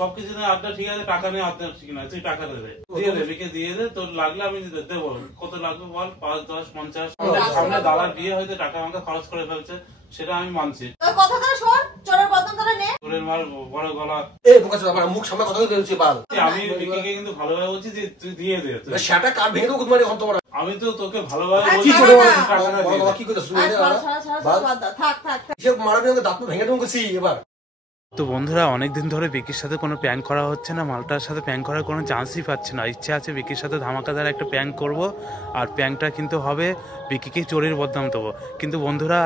সবকিছু নিয়ে আড্ডা ঠিক আছে, টাকা নিয়ে আড্ডা ঠিক না, তুই টাকা দে, দিয়ে দে, বিকে দিয়ে দে, তোর লাগলে আমি দেবো। কত লাগবে বল? 5, 10, 50। সামনে দাদার বিয়ে হয়তো টাকা আমাকে খরচ করে ফেলছে, সেটা আমি মানছি। কথাটা শোন, চোরের বদনাম তারা নে। চোরের মাল বড় গলা। এই বোকাচোদা, আমার মুখ সামনে কথা বলছিস বাল। আমি বিকিকে কিন্তু ভালোভাবে বলছি যে তুই দিয়ে দে। সেটা কার ভেঙে দেবো গুদমারি হন তোমার। আমি তো তোকে ভালোভাবে কি বলছি করে বাবা কি করতে শুরু হয়ে গেল? থাক থাক সে মারাবি আমাকে দাঁত ভেঙে দেবো গেছি এবার। তো বন্ধুরা, অনেকদিন ধরে বিকির সাথে কোনো প্র্যাঙ্ক করা হচ্ছে না, মালটার সাথে প্র্যাঙ্ক করার কোনো চান্সই পাচ্ছি না। ইচ্ছে আছে বিকির সাথে ধামাকাদার একটা প্র্যাঙ্ক করব, আর প্র্যাঙ্কটা কিন্তু হবে বিকিকে চোরের বদনাম দেবো। কিন্তু বন্ধুরা,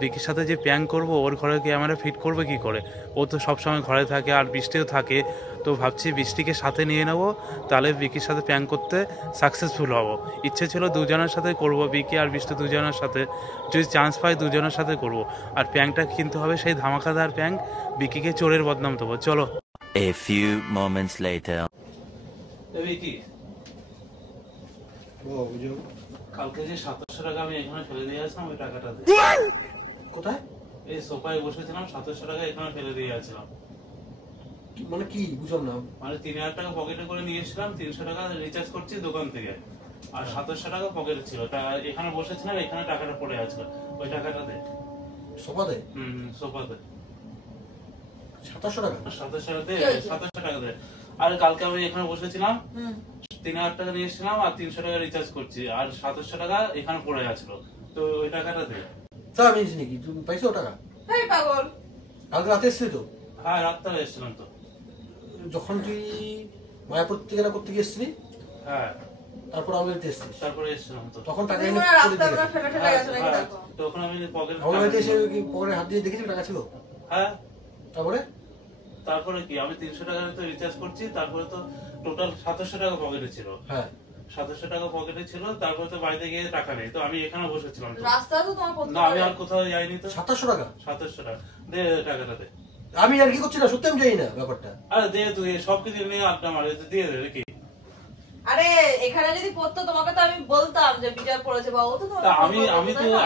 বিকির সাথে যে প্র্যাঙ্ক করব, ওর ঘরে ক্যামেরা ফিট করবে কি করে? ও তো সবসময় ঘরে থাকে আর বৃষ্টিও থাকে, তো ভাবছি বৃষ্টিকে সাথে নিয়ে নেব, তাহলে বিকির সাথে প্র্যাঙ্ক করতে সাকসেসফুল হব। ইচ্ছে ছিল দুজনের সাথে করব, বিকি আর বৃষ্টি দুজনের সাথে, যদি চান্স পাই দুজনের সাথে করব। আর প্র্যাঙ্কটা কিন্তু হবে সেই ধামাকাদার প্র্যাঙ্ক, বিকিকে চোরের বদনাম দেবো। চলো। A few moments later. বিকি, কালকে যে 2700 টাকা আমি এখানে ফেলে দিয়ে আসলাম, ওই টাকাটা দে। কোথায়? এই সোফায় বসেছিলাম, 2700 টাকা এখানে ফেলে দিয়ে আসলাম। মানে কি বুঝলাম না। মানে 3000 টাকা পকেটে করে নিয়ে এসেছিলাম, 300 টাকা রিচার্জ করছি দোকান থেকে, আর 2700 টাকা পকেটে ছিল। এখানে বসেছিলাম, এখানে টাকাটা পড়ে আছে, ওই টাকাটা দে। সোফাতে? সোফাতে 2700 টাকা? 2700 দে, 2700 টাকা দে। আর কালকে আমি এখানে বসেছিলাম, 3000 টাকা নিয়ে এসেছিলাম, আর 300 টাকা রিচার্জ করছি, আর 2700 টাকা এখানে পড়ে আছিল, তো ওই টাকাটা দে। তা আমি জানি কি তুমি পাইছো টাকা? এই পাগল, কালকে রাতে এসেছিলি তো? হ্যাঁ, রাতটা এসেছিলাম তো। যখন তুই মায়াপুর থেকে না করতে গিয়েছিলি, হ্যাঁ, তারপর আমি এসেছিস, তারপরে এসেছিলাম তো। তখন টাকা তুমি এনে মনে রাস্তায় মনে ফেলে ফেলে গেছো নাকি? দেখো তখন আমি পকেটে আমার বাড়িতে এসে কি পকেটে হাত দিয়ে দেখেছি টাকা ছিল? হ্যাঁ। তারপরে কি আমি 300 টাকা তো রিচার্জ করছি, তারপরে তো টোটাল 2700 টাকা পকেটে ছিল। হ্যাঁ, 2700 টাকা পকেটে ছিল, তারপরে তো বাড়িতে গিয়ে টাকা নেই, তো আমি এখানে বসেছিলাম। রাস্তায় তো তোমার না, আমি আর কোথাও যাইনি তো। 2700 টাকা? 2700 টাকা দে, টাকাটা দে। আমি আর কি করছি না, সত্যি আমি জানি না ব্যাপারটা। আরে দে, তুই সবকিছু নিয়ে আড্ডা মারে, দিয়ে দে কি। আরে এখানে যদি পড়তো তোমাকে তো আমি বলতাম যে বিজয় পড়েছে, বাবু তো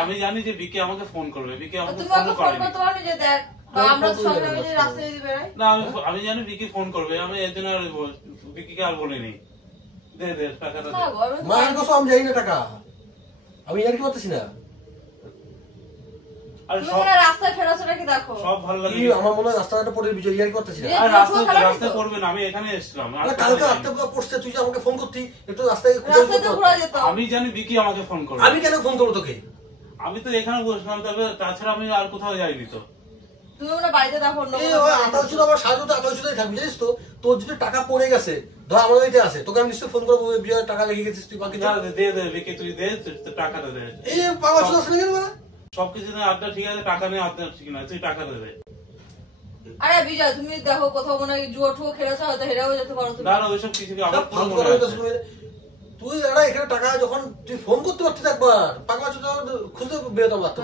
আমি জানি যে বিকে আমাকে ফোন করবে, বিকে আমাকে তুমি ফোন ফোন করতে পারো যে দেখ আমরা সঙ্গে আমি যে রাস্তায় যদি বেরাই। না, আমি জানি বিকি ফোন করবে, আমি এর জন্য আর বিকিকে আর বলিনি। দে দে টাকাটা দে। মায়ের কাছে আমি জানি না টাকা, আমি আর কি করতেছি না। রাস্তায় ফেরাছো নাকি? দেখো সব ভালো লাগে, আমার মনে হয় রাস্তাটা পড়ে বিজয় ইয়ার করতেছি না। আর রাস্তায় পড়বে না, আমি এখানে এসেছিলাম। কালকে রাতে পড়ছে, তুই যে আমাকে ফোন করতি একটু রাস্তায় ঘোরা যেত। আমি জানি বিকি আমাকে ফোন করবে। আমি কেন ফোন করবো তোকে? আমি তো এখানে বসলাম, তবে তাছাড়া আমি আর কোথাও যাইনি তো। তুমি মনে বাড়িতে দেখো আতাল আমার সাহায্য আতাল শুধু থাকবি, জানিস তো? তোর যদি টাকা পড়ে গেছে, ধর আমার বাড়িতে আছে, তোকে আমি নিশ্চয়ই ফোন করবো, বিজয় টাকা লেগে গেছিস তুই বাকি দে দে বিকি, তুই দে টাকাটা দে। এই পাওয়া শুধু আসলে কেন বলা? সবকিছু নিয়ে আড্ডা ঠিক আছে, টাকা নিয়ে আড্ডা ঠিক না, তুই টাকা দে। আরে বিজয়, তুমি দেখো কোথাও মনে হয় জুয়া টুয়ো খেলেছো, হয়তো হেরেও যেতে পারো তুমি। না না, ওইসব কিছু আমার ফোন মনে আছে। তুই এরা এখানে টাকা যখন তুই ফোন করতে পারছিস একবার, পাগলা শুধু খুঁজে বেরোতাম লাগতো।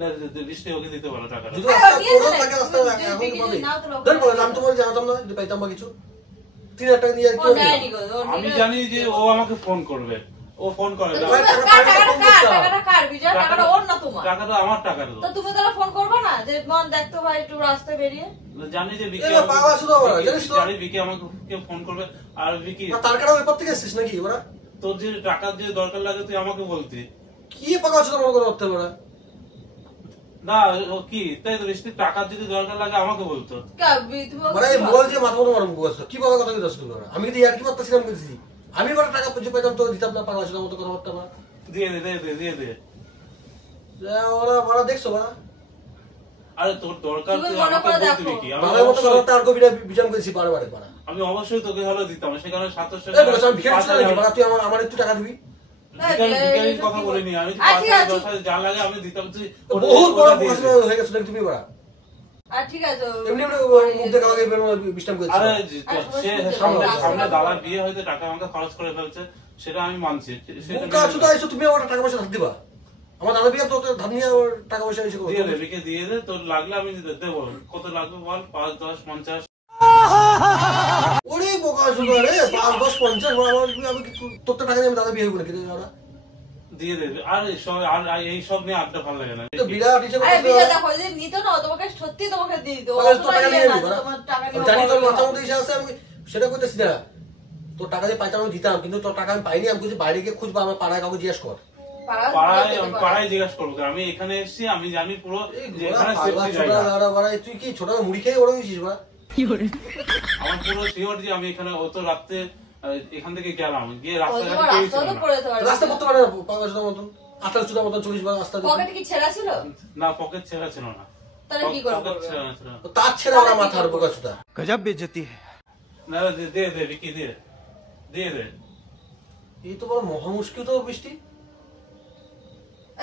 না, বৃষ্টি ওকে দিতে পারো টাকাটা। যদি রাস্তা পড়ে থাকে, রাস্তা এখন পাবি। ধর বল, আমি তোমাকে জানাতাম না যে পাইতাম বা কিছু। 3000 টাকা দিয়ে আমি জানি যে ও আমাকে ফোন করবে, ও ফোন করে। টাকাটা আমার টাকা তো। তুমি তাহলে ফোন করবো না যে মন দেখতো ভাই একটু রাস্তায় বেরিয়ে? জানি যে বিকি আমাকে ফোন করবে, আর বিকি তার কারণে ব্যাপার থেকে এসছিস নাকি? ওরা তোর যে টাকার যে দরকার লাগে তুই আমাকে বলতি। কি পাগল ছিল মনে করতে পারে না, কি তাই তো বৃষ্টি টাকার যদি দরকার লাগে আমাকে বলতো। বল যে মাথা মতো মারম বলছো কি বাবা কথা কি তুমি? আমি কিন্তু ইয়ার কি করতেছিলাম বলছি, আমি বড় টাকা পুঁজি পেতাম তো দিতাম না, পাগল ছিল মতো কথাবার্তা না। দিয়ে দে দিয়ে দে। ওরা বড় দেখছো না? আরে তোর দরকার তুই আমাকে বলবি কি? আমি বাবার মতো কথা আর কবিরা বিচার করেছি বারবার একবার। আমি অবশ্যই তোকে হলো দিতাম, সেখানে 2700 টাকা বলছ। আমি ভিখারি ছিলাম নাকি? তুই আমার একটু টাকা দিবি? ভিখারির কথা বলিনি আমি, 5,000 যা লাগে আমি দিতাম। তুই বহুত বড় পয়সা হয়ে গেছ তুমি বড়। আর ঠিক আছে, এমনি এমনি মুখ দেখা লাগে বিষ্টাম করেছি। আরে সে সামনে দাদার বিয়ে হয়তো টাকা আমাকে খরচ করে ফেলছে, সেটা আমি মানছি। সেটা শুধু আইছো তুমি আমার টাকা পয়সা ধার দিবা? আমার দাদা বিয়ে তোকে ধার নিয়ে টাকা পয়সা এসে দিয়ে দে, বিকে দিয়ে দে, তোর লাগলে আমি দেবো। কত লাগবে বল? 5, 10, 50। ওরে বোকা শুধু রে, 5, 10, 50 আমি তোর টাকা দিয়ে আমি দাদা বিয়ে হবো নাকি? দিয়ে দেবে। আর এই সব নিয়ে আড্ডা ভালো লাগে না। তো বিরাট হিসেবে আরে বিজয় দেখো যে নিত না তোমাকে সত্যি তোমাকে দিয়ে দিত টাকা নিয়ে নিবি তোমার টাকা নিয়ে জানি তোর মাথার মধ্যে এসে আছে আমি সেটা করতেছি না তোর টাকা দিয়ে পাইতাম আমি দিতাম কিন্তু তোর টাকা আমি পাইনি আমি কিছু বাইরে গিয়ে খুঁজবো আমার পাড়ায় কাউকে জিজ্ঞেস কর পাড়ায় জিজ্ঞাসা করবো আমি এখানে এসেছি আমি জানি পুরো তুই কি ছোট মুড়ি খেয়ে বড় হয়েছিস বা আমার পুরো শিওর যে আমি এখানে অত রাত্রে এখান থেকে গেলাম গিয়ে রাস্তাঘাটে রাস্তা করতে পারে না পাঁচটার মতন আটটা চুটার মতন 40 বার রাস্তা পকেটে কি ছেঁড়া ছিল না পকেট ছেঁড়া ছিল না তাহলে কি করব তার ছেড়ে ওরা মাথার বোকা চুটা गजब बेइज्जती है না দে বিকি দিয়ে দে এই তো বড় মহা মুশকিল তো বৃষ্টি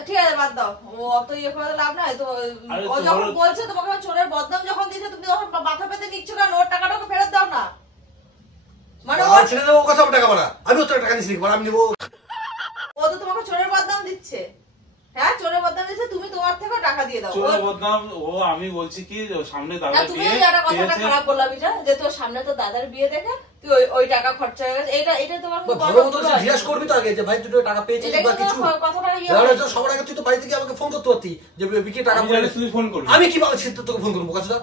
ঠিক আছে বাদ দাও ও অত ইয়ে করে লাভ নাই তো ও যখন বলছে তোমাকে চোরের বদনাম যখন দিয়েছে তুমি তখন মাথা পেতে নিচ্ছ কেন ওর টাকাটাকে ফেরত দাও না মানে ও ছেড়ে দেবো কথা টাকা বাড়া আমি ওর টাকা দিচ্ছি আমি নেবো ও তো তোমাকে চোরের বদনাম দিচ্ছে হ্যাঁ চোরের বদনাম দিচ্ছে তুমি তোমার থেকে টাকা দিয়ে দাও চোরের বদনাম ও আমি বলছি কি সামনে দাদার তুমি বিয়ে একটা কথাটা খারাপ বললা বিজয় যে তোর সামনে তো দাদার বিয়ে দেখে তুই ওই টাকা খরচা হয়ে গেছে এটা তোমার ভালো মতো জিজ্ঞেস করবি তো আগে যে ভাই তুই টাকা পেয়েছিস বা কিছু কথাটা সবার আগে তুই তো বাড়ি থেকে আমাকে ফোন করতে পারতি যে বিকে টাকা পড়ে তুই ফোন করবি আমি কি বলছি তোকে ফোন করবো কাছে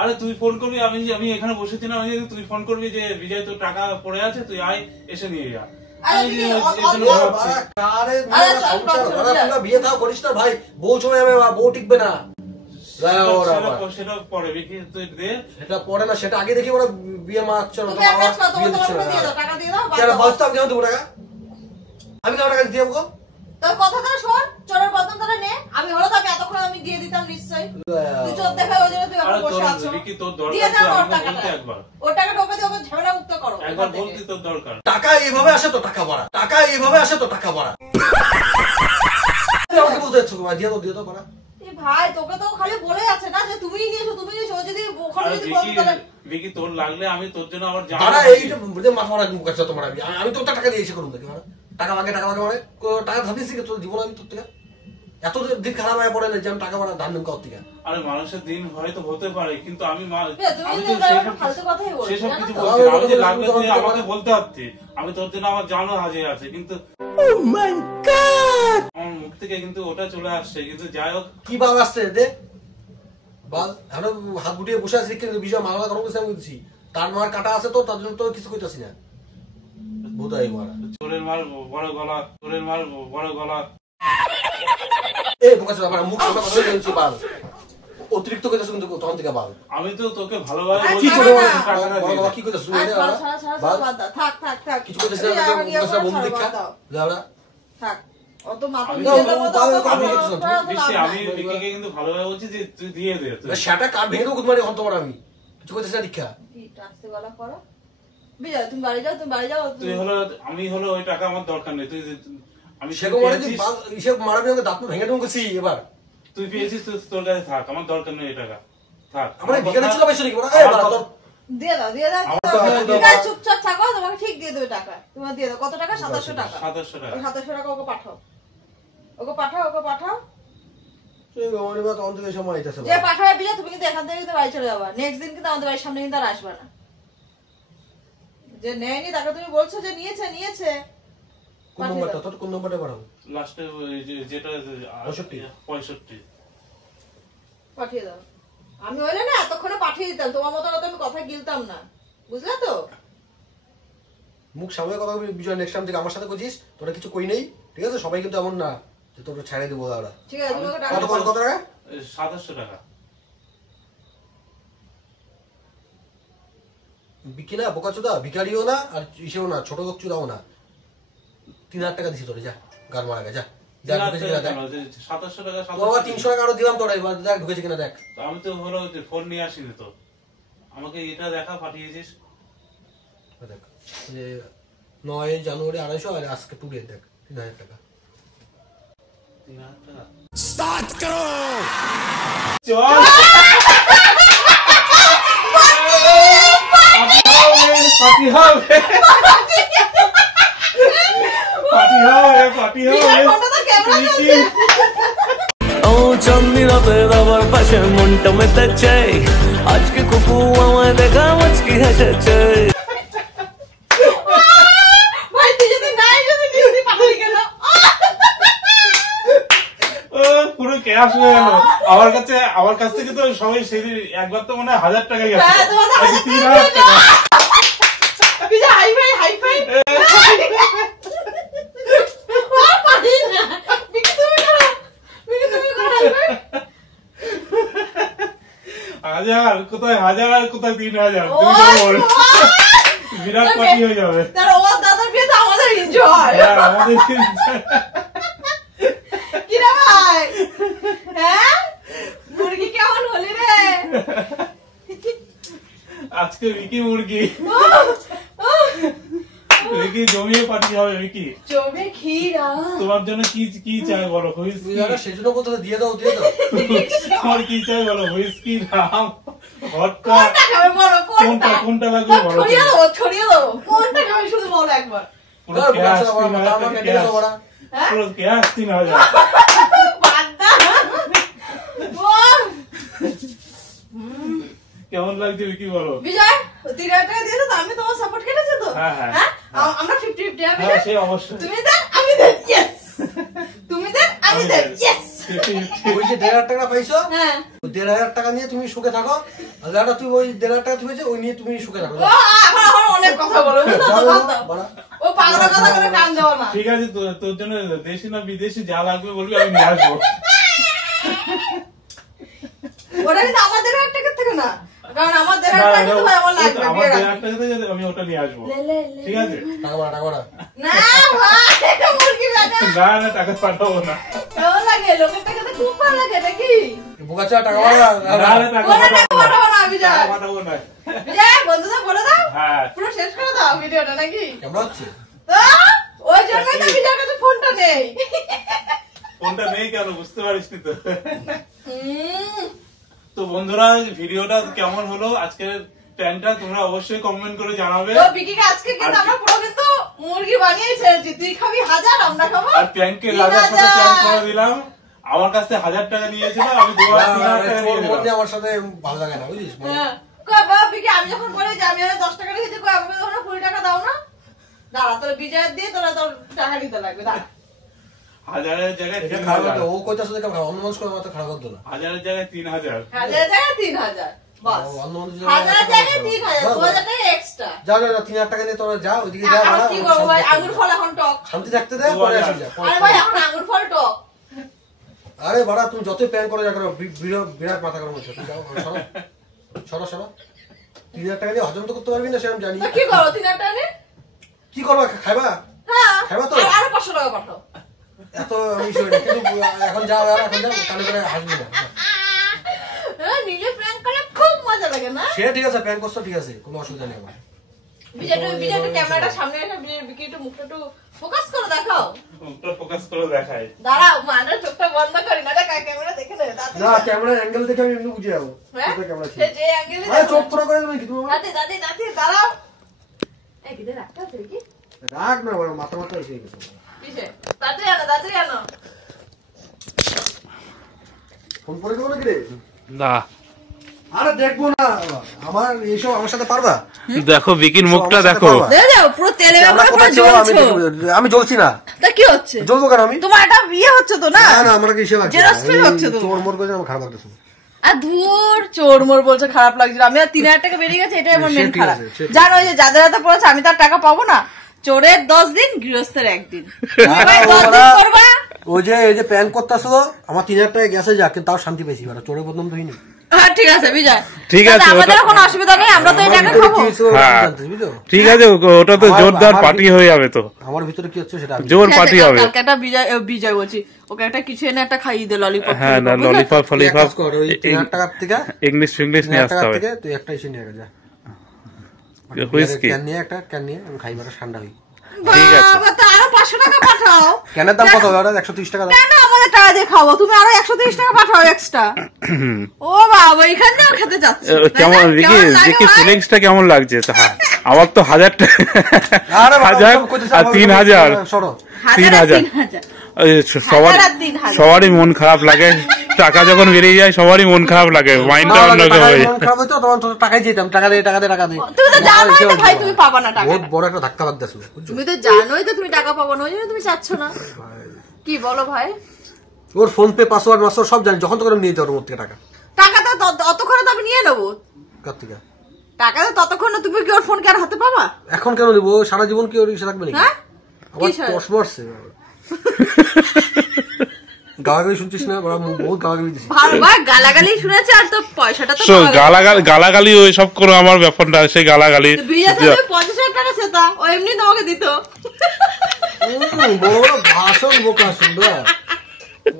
আরে তুই ফোন করবি আমি এখানে বসেছি না তুই ফোন করবি যে বিজয় তোর টাকা পড়ে আছে তুই আয় এসে নিয়ে যা বিয়ে থাও করিস না ভাই বউ চলে যাবে বউ টিকবে না সেটা পরে তুই দে সেটা পরে না সেটা আগে দেখি ওরা বিয়ে মারছে না বাঁচতাম কেন দেবো টাকা আমি কেন টাকা দিয়ে দেবো তোর কথাটা শোন চোরের বদনামটা নে আমি হলো তাকে এতক্ষণ আমি দিয়ে দিতাম নিশ্চয়ই তুই চোর দেখা ওই জন্য তুই এখন বসে আছো দিয়ে দাও ওর টাকাটা ওর টাকাটা ওকে দিয়ে ওকে ঝামেলা মুক্ত করো একবার বলতি তোর দরকার টাকা এইভাবে আসে তো টাকা বাড়া টাকা এইভাবে আসে তো টাকা বাড়া আমাকে বলতে যাচ্ছ দিয়ে তো বাড়া ভাই তোকে তো খালি বলে আছে না যে তুমিই নিয়েছো ও যদি ওখানে যদি বলতো তাহলে বিকি তোর লাগলে আমি তোর জন্য আবার দাঁড়া এইটা মাথা মারা মুখ আছে তোমার আমি তোর টাকা দিয়ে এসে করুন দেখি মানে টাকা মাগে মানে টাকা ধাপিয়েছি তোর জীবন আমি তোর থেকে এত দিন খারাপ হয়ে পড়ে না যে আমি টাকা মারা ধান কর থেকে আরে মানুষের দিন হয়তো হতে পারে কিন্তু আমি সেসব কিছু বলছি আমি যে লাগবে তুই আমাকে বলতে পারতি আমি তোর জন্য আমার জানও হাজির আছে কিন্তু আমার মুখ থেকে কিন্তু ওটা চলে আসছে কিন্তু যাই হোক কি বাল আসছে দে বাল এখন হাত গুটিয়ে বসে আছি কিন্তু বিষয় মারা কোনো কিছু আমি বলছি তার মার কাটা আছে তো তার জন্য তো কিছু কইতাছি না বোধাই মারা চোরের মাল বড় গলা এই বোকাচোদা আমার মুখ ওটা কথা বলছি বাল অতিরিক্ত কইতাছ কিন্তু তখন থেকে বাল আমি তো তোকে ভালোভাবে কি বলছি করে বাবা কি কইতাছ তুমি থাক কিছু কইতাছ না বোকাচোদা বন্ধু দেখা লাউরা থাক অত মাথা আমি বিকিকে কিন্তু ভালোভাবে বলছি যে তুই দিয়ে দে সেটা কার ভেঙে দেবো কুদমারি হন তোমার আমি কিছু কইতাছ না দীক্ষা কি টাস্তে গলা করো বিজয় তুমি বাড়ি যাও তুই হলো আমি হলো ওই টাকা আমার দরকার নেই তুই আমি সেরকম মানে হিসেব মারাবি আমাকে দাঁত ভেঙে দেবো গেছি এবার তুই পেয়েছিস তোর কাছে থাক আমার দরকার নেই এই টাকা থাক আমার ভিখারি ছিল বেশি নাকি দিয়ে দাও চুপচাপ থাকো তোমাকে ঠিক দিয়ে দেবে টাকা তোমার দিয়ে দাও কত টাকা 2700 টাকা 2700 টাকা ওকে পাঠাও যে পাঠাবে বিলে তুমি কিন্তু এখান থেকে কিন্তু বাড়ি চলে যাবা নেক্সট দিন কিন্তু আমাদের বাড়ির সামনে কিন্তু আর আসবে না যে নেয়নি তাকে তুমি বলছো যে নিয়েছে কোন নম্বরটা তোর কোন নম্বরটা পাঠাও লাস্টে যেটা 65 পাঠিয়ে দাও আমি হইলে না এতক্ষণে পাঠিয়ে দিতাম তোমার মতো কথা আমি কথা গিলতাম না বুঝলে তো মুখ সামনে কথা বিষয় নেক্সট টাইম থেকে আমার সাথে কইছিস তোরা কিছু কই নেই ঠিক আছে সবাই কিন্তু এমন না যে তোরা ছেড়ে দিব ওরা ঠিক আছে তুমি কত টাকা 2700 টাকা বিকিনা বোকাচোদা ভিখারিও না আর ইসেও না ছোট চুদাও না 3000 টাকা দিছি তোরে যা গান মারা গে যা 700 টাকা 300 টাকা আরো দিলাম তোরা এবার দেখ ঢুকেছে কিনা দেখ আমি তো হলো ফোন নিয়ে আসিনি তো আমাকে এটা দেখা পাঠিয়েছিস দেখ যে 9 জানুয়ারি 250 আর আজকে টুডে দেখ 3000 টাকা 3000 টাকা स्टार्ट करो চল পার্টি হবে ও চাঁদনি রাতের আবার পাশে মনটা মেতেছে আজকে কুকু আমায় দেখা মুচকি হেসেছে ভাই তুই যদি নাই যদি ডিউটি পাঠাই কেন ক্যাশ হয়ে গেল আমার কাছ থেকে তো সবাই সেদিন একবার তো মনে হয় 1000 টাকা গেছে, 3000 টাকা। হাজার কোথায় 1000 আর কোথায় 3000, বিরাট পার্টি হয়ে যাবে। ওর দাদার বিয়ে তো আমাদের এনজয়। আমাদের কি রে ভাই, হ্যাঁ মুরগি কেমন হলি রে আজকে বিকি মুরগি, বিকি জমিয়ে পার্টি হবে। বিকি জমে ক্ষীরা তোমার জন্য কি চাই বলো? হুইস্কি? সেজন্য কোথাও দিয়ে দাও দিয়ে দাও। তোমার কি চাই বলো? হুইস্কি, রাম, ভদকা, কোনটা খাবে বলো? কোনটা লাগবে বলো? ছড়িয়ে দাও কোনটা খাবে শুধু বলো একবার। পুরো ক্যাশ 3000। কেমন লাগছে বিকি বলো? বিজয় 3000 টাকা দিয়ে দাও, আমি তোমার সাপোর্ট কেটেছি তো। হ্যাঁ হ্যাঁ আমরা 50-50 হবে। হ্যাঁ সে অবশ্যই। তুমি দেন আমি দেন, ইয়েস। তুমি দেন আমি দেন, ইয়েস। ওই যে 1500 টাকা পাইছো, হ্যাঁ 1500 টাকা নিয়ে তুমি সুখে থাকো, আর যারা তুমি ওই 1500 টাকা তুমি ওই নিয়ে তুমি সুখে থাকো। ও এখন অনেক কথা বলো, বুঝছো তো? বাদ দাও। ও পাগলা কথা করে কান দেও না। ঠিক আছে, তোর জন্য দেশি না বিদেশি যা লাগবে বলবি, আমি নিয়ে আসবো। ওটা কিন্তু আমার 1500 টাকা থেকে না, কারণ আমার 1500 টাকা তো আমার লাগবে। আমার 1500 টাকা আমি ওটা নিয়ে আসবো, ঠিক আছে? টাকা বাড়া না ভাই, এটা মুরগি লাগে না টাকা পাঠাবো না। কেমন লাগে? লোকের টাকা তো খুব ভালো লাগে নাকি? বোকাচা টাকা বাড়া টাকা পাঠাবো না বিজয়, পাঠাবো না। বিজয় বন্ধুদের বলে দাও, হ্যাঁ পুরো শেষ করে দাও ভিডিওটা নাকি? কেমন হচ্ছে? তো ওই জন্যই তো বিজয়ের কাছে ফোনটা নেই। ফোনটা নেই কেন বুঝতে পারিস নি তো? তো বন্ধুরা ভিডিওটা কেমন হলো আজকের প্ল্যানটা তোমরা অবশ্যই কমেন্ট করে জানাবে। তো বিকিকে আজকে কিন্তু আমরা পুরো কিন্তু মুরগি বানিয়ে ছেড়েছি, তুই খাবি 1000 আমরা খাবো আর প্ল্যানকে লাগার সাথে প্ল্যান করে দিলাম। আমার কাছে 1000 টাকা নিয়েছিল, আমি 2000 টাকা নিয়ে নিলাম। আমার সাথে ভালো লাগে না বুঝিস? কই বাবা বিকি, আমি যখন বলি যে আমি 10 টাকা রেখেছি, কই আমাকে তখন 20 টাকা দাও না? দাঁড়া তোর বিজয়ের দিয়ে তোর টাকা দিতে লাগবে, দাঁড়া। 1000-এর জায়গায় এটা খারাপ হতো, ও কইতাছে যে অন্য মানুষ করে মাথা খারাপ করতো না। 1000-এর জায়গায় 3000। 1000 জায়গায় 3000 বাস। অন্য মানুষ 1000 জায়গায় 3000, 2000 টাকা এক্সট্রা। যা 3000 টাকা নিয়ে তোরা যা ওইদিকে যা বাড়া। কি করবো ভাই, আঙ্গুর ফল এখন টক। শান্তি থাকতে দে, পরে আসি যা। আরে ভাই এখন আঙ্গুর ফল টক। আরে বাড়া তুমি যতই প্ল্যান করে যা করো, বিরাট মাথা গরম হচ্ছে। যাও সরো 3000 টাকা দিয়ে হজম তো করতে পারবি না, সে আমি জানি। কি করো 3000 টাকা নিয়ে? কি করবা? খাইবা? হ্যাঁ খাইবা তো? আরো 500 টাকা পাঠাও। এত আমি শুনি না, কিন্তু এখন যাও এখন যাও, কানে করে হাসবি না। নিজে প্র্যাঙ্ক করলে খুব মজা লাগে না? সে ঠিক আছে, প্ল্যান করছো ঠিক আছে, কোনো অসুবিধা নেই আমার। বিজয় ক্যামেরাটা সামনে রেখে বিকি একটু মুখটা একটু ফোকাস করে দেখাও। মুখটা ফোকাস করে দেখাই। দাঁড়াও মানের চোখটা বন্ধ করি না, ক্যামেরা দেখে নে। না ক্যামেরার অ্যাঙ্গেল দেখে আমি এমনি বুঝে যাবো। হ্যাঁ? ক্যামেরা সে যে অ্যাঙ্গেলে আরে চোখ পুরো করে দেবে কি তুমি? দাদি দাঁড়াও। এই কিদে রাখতে আছে কি? রাখ না বড় মাথা এসে গেছে। কিসে? দাদি আনো। ফোন করে দেবো নাকি রে? না আরে দেখবো না, আমার এইসব আমার সাথে পারবা? দেখো বিকির মুখটা দেখো, যাও পুরো তেলে আমি জ্বলছি না। তা কি হচ্ছে? জ্বলবো কেন আমি? তোমার একটা বিয়ে হচ্ছে তো না? না আমার কি সেবা হচ্ছে তো। তোর মোর করে আমার খারাপ লাগতেছে। আর ধুর চোর মোর বলছে খারাপ লাগছিল, আমি আর 3000 টাকা বেরিয়ে গেছে, এটাই আমার মেন খারাপ। জানো ওই যে যাদের হাতে পড়েছে আমি তার টাকা পাবো না। চোরের 10 দিন, গৃহস্থের 1 দিন। তুমি ভাই 10 দিন করবা। ওই যে এই যে প্ল্যান করতেছো, আমার 3000 টাকা গেছে যা, কিন্তু তাও শান্তি পেয়েছি। চোরের বদনাম তো হয়নি। হ্যাঁ ঠিক আছে বিজয়, ঠিক আছে, আমাদের কোনো অসুবিধা নেই, আমরা তো এই টাকা খাবো। ঠিক আছে, ওটা তো জোরদার পার্টি হয়ে যাবে। তো আমার ভিতরে কি হচ্ছে সেটা জোর পার্টি হবে। কালকে একটা বিজয় বলছি, ওকে একটা কিছু এনে একটা খাইয়ে দে, ললিপপ। হ্যাঁ না ললিপপ ফলিপপ 3000 টাকার থেকে ইংলিশ নিয়ে আসতে হবে। তুই একটা এসে নিয়ে যা, হুইস্কি ক্যান নিয়ে একটা ক্যান নিয়ে আমি খাইবাটা ঠান্ডা হই। ঠিক আছে, বাবা তো আরো 500 টাকা পাঠাও। ক্যানের দাম কত? 130 টাকা দাম। কেন আমাদের টাকা দিয়ে খাবো? তুমি আরো 130 টাকা পাঠাও এক্সট্রা। ও বাবা এখান থেকেও খেতে যাচ্ছে। কেমন বিকি ফিলিংসটা কেমন লাগছে? আমার তো 1000 টাকা, 1000 আর 3000, 3000 সবারই মন খারাপ লাগে। টাকা যখন বেরিয়ে যায় সবারই মন খারাপ লাগে, মাইন্ডটা অন্যরকম হয়ে যায়। টাকাই যেতাম, টাকা দিয়ে তুমি তো জানোই তো ভাই তুমি পাবা না টাকা। বহুত বড় একটা ধাক্কা লাগতেছিল। তুমি তো জানোই তো তুমি টাকা পাবো না, ওই জন্য তুমি চাচ্ছ না। কি বলো ভাই? ওর ফোন পে পাসওয়ার্ড মাসওয়ার্ড সব জানি, যখন তখন নিয়ে যাও ওর থেকে টাকা। টাকা তো অতক্ষণে তো আমি নিয়ে নেবো। কার থেকে টাকা তো ততক্ষণ তুমি কি ওর ফোন কি আর হাতে পাবা? এখন কেন নেবো? সারা জীবন কি ওর ইসে থাকবে নাকি? হ্যাঁ আবার টস মারছে। গালাগালি শুনছিস না? বহুত গালাগালি দিছিস। ভাই গালাগালি শুনেছে, আর তো পয়সাটা তো গালাগালি ওই সব কোনো আমার ব্যাপার না, সেই গালাগালি। বিয়ে তো 50,000 টাকা সেটা ও এমনি তোমাকে দিত। বড় বড় ভাষণ বোকা শুনবা।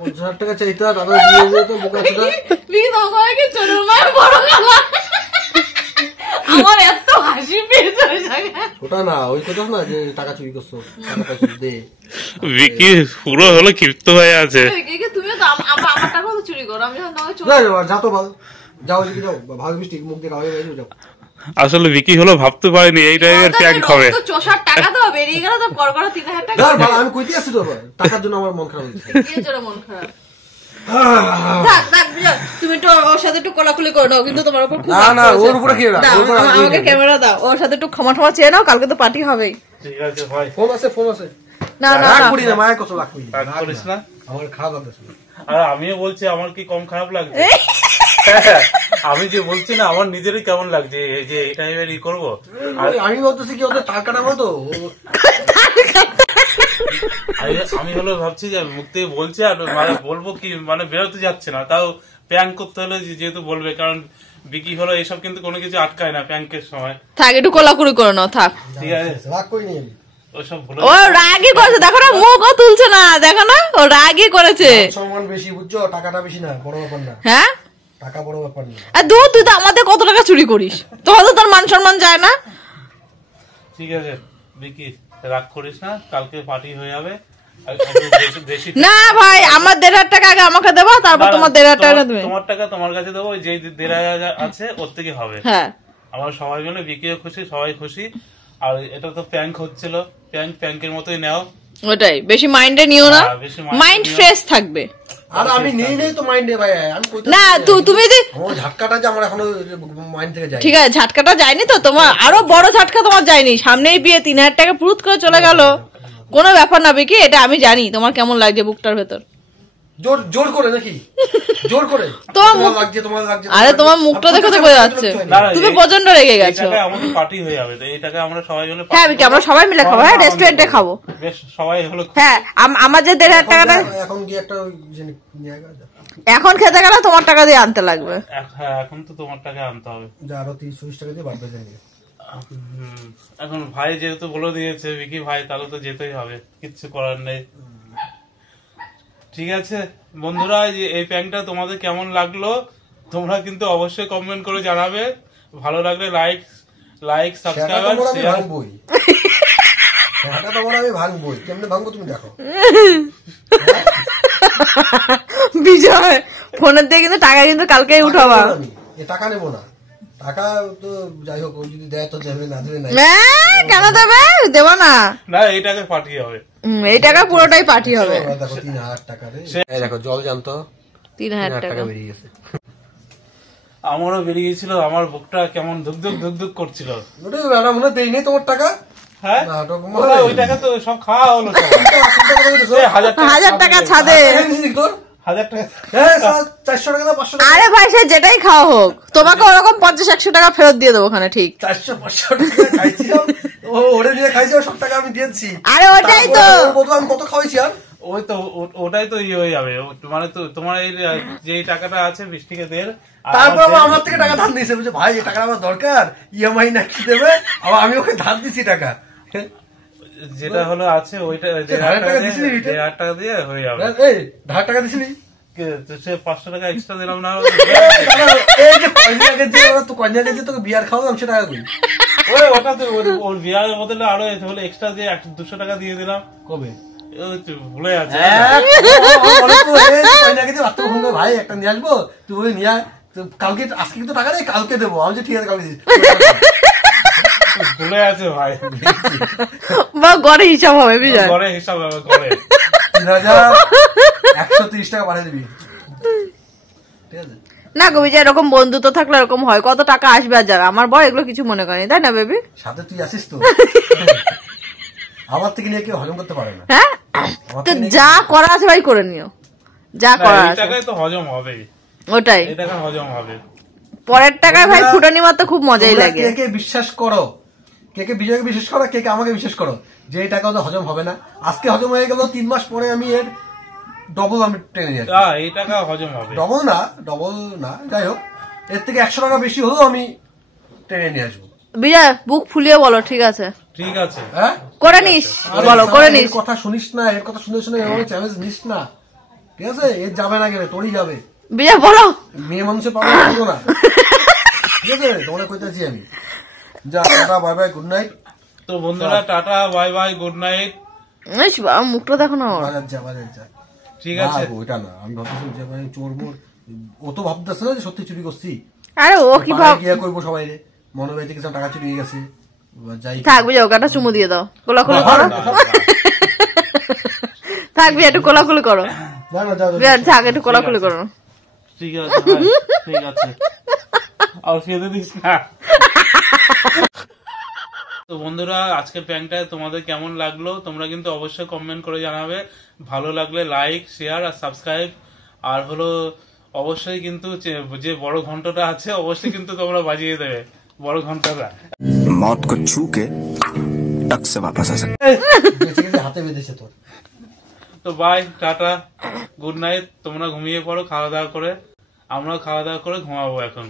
50,000 টাকা চাইতা দাদা দিয়ে দিত বোকা ছিল। প্লিজ আমাকে ছোট মার বড় গালা। আমার এত হাসি পেয়েছে ওই জায়গায়। ওটা না, ওই কথা না যে টাকা চুরি করছো, টাকা চুরি দে। বিকি পুরো হলো ক্ষিপ্ত হয়ে আছে। তুমিও তো আমার টাকা তো চুরি করো, আমি যখন তোমাকে চুরি যা তো বল, যাও এদিকে যাও, ভাগ মিষ্টি মুখ দিয়ে খাওয়াই বাইরে যাও। আসলে বিকি হলো ভাবতে পারেনি এই টাইপের প্র্যাঙ্ক হবে। তো 64 টাকা তো বেরিয়ে গেল, তো করকরা 3000 টাকা। আমি কইতে আসি তো টাকার জন্য আমার মন খারাপ হচ্ছে। এর জন্য মন খারাপ। তুমি তো ওর সাথে একটু কোলাকুলি করে নাও, কিন্তু তোমার উপর খুব না ওর উপরে কি রাখ, আমাকে ক্যামেরা দাও, ওর সাথে একটু ক্ষমা টমা চেয়ে নাও, কালকে তো পার্টি হবেই। ঠিক আছে ভাই, ফোন আছে না রাগ করি না, মায়ের কত রাগ করি রাগ করিস না। আমার খারাপ লাগছে। আর আমিও বলছি আমার কি কম খারাপ লাগছে? আমি যে বলছি না আমার নিজেরই কেমন লাগছে এই যে এই টাইপের ই করবো। আমি বলতেছি কি ওদের তার কাটা মতো। আমি হলো ভাবছি যে মুখ থেকে বলছি আর মানে বলবো কি মানে বেরোতে যাচ্ছে না, তাও প্র্যাঙ্ক করতে হলে যেহেতু বলবে, কারণ বিকি হলো এইসব কিন্তু কোনো কিছু আটকায় না প্র্যাঙ্কের সময়। থাক একটু কোলাকুলি করে নাও, থাক। ঠিক আছে, রাগ করিনি আমি। ও রাগই করেছে, দেখো না মুখও তুলছে না, দেখো না ও রাগই করেছে। সম্মান বেশি বুঝছো, টাকাটা বেশি না, বড় ব্যাপার না। হ্যাঁ টাকা বড় ব্যাপার না। আর তুই তো আমাদের কত টাকা চুরি করিস, তোর তো তোর মান সম্মান যায় না। ঠিক আছে বিকি রাগ করিস না, কালকে পার্টি হয়ে যাবে। না ভাই আমার 1,500 টাকা আগে আমাকে দেবো, তারপর তোমার 1,500 টাকা দেবে। তোমার টাকা তোমার কাছে দেবো, যে 1,500 আছে ওর থেকে হবে। হ্যাঁ আমরা সবাই মিলে, বিকিও খুশি সবাই খুশি। আর এটা তো প্র্যাঙ্ক হচ্ছিল, প্র্যাঙ্কের মতোই নাও। ওটাই, বেশি মাইন্ডে নিও না, মাইন্ড ফ্রেশ থাকবে। আর আমি নেই তো মাইন্ডে ভাই, আমি না তুমি যদি আমার ঝাটকাটা যে আমার এখনো মাইন্ড থেকে যায়। ঠিক আছে ঝাটকাটা যায়নি তো, তোমার আরো বড় ঝাটকা তোমার যায়নি, সামনেই বিয়ে, 3,000 টাকা পুরুত করে চলে গেল, কোনো ব্যাপার না বিকি, এটা আমি জানি তোমার কেমন লাগছে বুকটার ভেতর। জোর করে নাকি? জোর করে তোমার লাগছে। আরে তোমার মুখটা দেখে তো বোঝা যাচ্ছে তুমি প্রচন্ড রেগে গেছো। আমাদের পার্টি হয়ে যাবে, তো এই টাকা আমরা সবাই মিলে, হ্যাঁ বিকি আমরা সবাই মিলে খাবো, হ্যাঁ রেস্টুরেন্টে খাবো বেশ সবাই হলো। হ্যাঁ আমার যে 1,500 টাকাটা এখন কি একটা এখন খেতে গেলে তোমার টাকা দিয়ে আনতে লাগবে। হ্যাঁ এখন তো তোমার টাকা আনতে হবে, আরো 30-40 টাকা দিয়ে বাড়বে জানি। এখন ভাই যেহেতু বলে দিয়েছে বিকি ভাই, তাহলে তো যেতেই হবে, কিচ্ছু করার নেই। ঠিক আছে বন্ধুরা, এই প্র্যাঙ্কটা তোমাদের কেমন লাগলো তোমরা কিন্তু অবশ্যই কমেন্ট করে জানাবে। ভালো লাগলে লাইক সাবস্ক্রাইব আর শেয়ার। আমি ভাঙবই, কেমনে ভাঙবো তুমি দেখো। বিজয় ফোনের দিয়ে কিন্তু টাকা কিন্তু কালকেই উঠাবা। টাকা নেবো না, টাকা তো যাই হোক যদি দেয় তো দেবে, না দেবে না। কেন দেবে? দেবো না, না এই টাকা পাঠিয়ে হবে, এই টাকা পুরোটাই পার্টি হবে। দেখো 3,000 টাকা রে, দেখো জল জানতো 3,000 টাকা বেরিয়ে গেছে। আমারও বেরিয়ে গেছিল, আমার বুকটা কেমন ধুকধুক করছিল। ওটা মনে দেরি নেই তোমার টাকা। হ্যাঁ ওই টাকা তো সব খাওয়া হলো, 1,000 টাকা ছাদে, 1,000 টাকা। আরে ভাই সে যেটাই খাওয়া হোক, তোমাকে ওরকম 50-100 টাকা ফেরত দিয়ে দেবো ওখানে, ঠিক 400-500 টাকা খাইছিলাম, ওরে নিয়ে খাইছি, সব টাকা আমি দিয়েছি। আরে ওটাই তো আমি কত খাওয়াইছি, আর ওই তো ওটাই তো ইয়ে হয়ে যাবে, মানে তো তোমার এই যে টাকাটা আছে 20 থেকে 1.5, তারপর আমার থেকে টাকা ধার নিয়েছে, বুঝছো ভাই এই টাকা আমার দরকার, ইএমআই না কি দেবে, আবার আমি ওকে ধার দিচ্ছি টাকা, যেটা হলো আছে ওইটা 1,000 টাকা দিয়ে হয়ে যাবে। ধার টাকা দিছিলি, সে 500 টাকা এক্সট্রা দিলাম না, এই যে কন্যাকে যে তোকে বিয়ার খাওয়ালাম সেটা টাকা কই? ওটা তো ওর বিয়ারের বদলে আরো হলো এক্সট্রা দিয়ে 200 টাকা দিয়ে দিলাম। কবে ভুলে আছে ভাই, একটা নিয়ে আসবো, তুই নিয়ে কালকে, আজকে কিন্তু টাকা নেই, কালকে দেবো। আমি ঠিক আছে কালকে ভুলে আছে ভাই, গড়ে হিসাব হবে, গড়ে হিসাব হবে, গড়ে 3,130 টাকা পাঠিয়ে দিবি, ঠিক আছে না গো বিজয়, এরকম বন্ধুত্ব থাকলে এরকম হয়, কত টাকা আসবে আর যারা, আমার বর এগুলো কিছু মনে করেনি, তাই না বেবি? সাথে তুই আসিস তো, আমার থেকে নিয়ে কেউ হজম করতে পারে না। হ্যাঁ তো যা করা আছে ভাই করে নিও, যা করার এই আছে টাকায় তো হজম হবে, ওটাই। এই টাকা হজম হবে। পরের টাকায় ভাই ফুটানি মারতে খুব মজাই তোমরা লাগে। কে কে বিশ্বাস করো, কে কে বিজয়কে বিশ্বাস করো, কে কে আমাকে বিশ্বাস করো যে এই টাকা তো হজম হবে না? আজকে হজম হয়ে গেল, 3 মাস পরে আমি এর ডবল আমি টেনে নিয়ে আসবো। এই টাকা হজম হবে। ডবল না, যাই হোক এর থেকে 100 টাকা বেশি হলেও আমি টেনে নিয়ে আসবো। বিজয় বুক ফুলিয়ে বলো, ঠিক আছে? ঠিক আছে, হ্যাঁ করে নিস, বলো করে নিস। এর কথা শুনিস না, এর কথা শুনে শুনে এমন চ্যালেঞ্জ নিস না, ঠিক আছে? এর যাবে না গেলে তোরই যাবে। বিজয় বলো। মেয়ে মানুষের পাবে না, ঠিক আছে? তোমরা কইতাছি আমি। যা, tata, bye bye, good night. তো বন্ধুরা tata, bye bye, good night. মুখটা দেখো না ওর। বাজার যা। ঠিক আছে, ওইটা না, আমি ভাবতেছি যে মানে চোর মোর, ও তো ভাবতেছে না যে সত্যি চুরি করছি। আরে ও কি ভাব, গিয়া কইবো সবাই রে মনে বাড়িতে কিছু টাকা চুরি হয়ে গেছে, যাই থাক বিজয় ওকে একটা চুমু দিয়ে দাও, কোলাকুলি করো। থাক বিজয় একটু কোলাকুলি করো, না না, যাও বিজয় থাক একটু কোলাকুলি করো। ঠিক আছে ভাই, ঠিক আছে। আর খেতে দিস না। তো বন্ধুরা আজকের প্র্যাঙ্কটা তোমাদের কেমন লাগলো তোমরা কিন্তু অবশ্যই কমেন্ট করে জানাবে। ভালো লাগলে লাইক, শেয়ার আর সাবস্ক্রাইব, আর হলো অবশ্যই কিন্তু যে বড় ঘন্টাটা আছে অবশ্যই কিন্তু তোমরা বাজিয়ে দেবে বড় ঘন্টাটা। मौत को छू के टक से वापस आ सकते। বেঁচে গেছে, হাতে বেঁধেছে তোর। তো বাই, টাটা, গুড নাইট। তোমরা ঘুমিয়ে পড়ো খাওয়া দাওয়া করে, আমরাও খাওয়া দাওয়া করে ঘুমাবো এখন।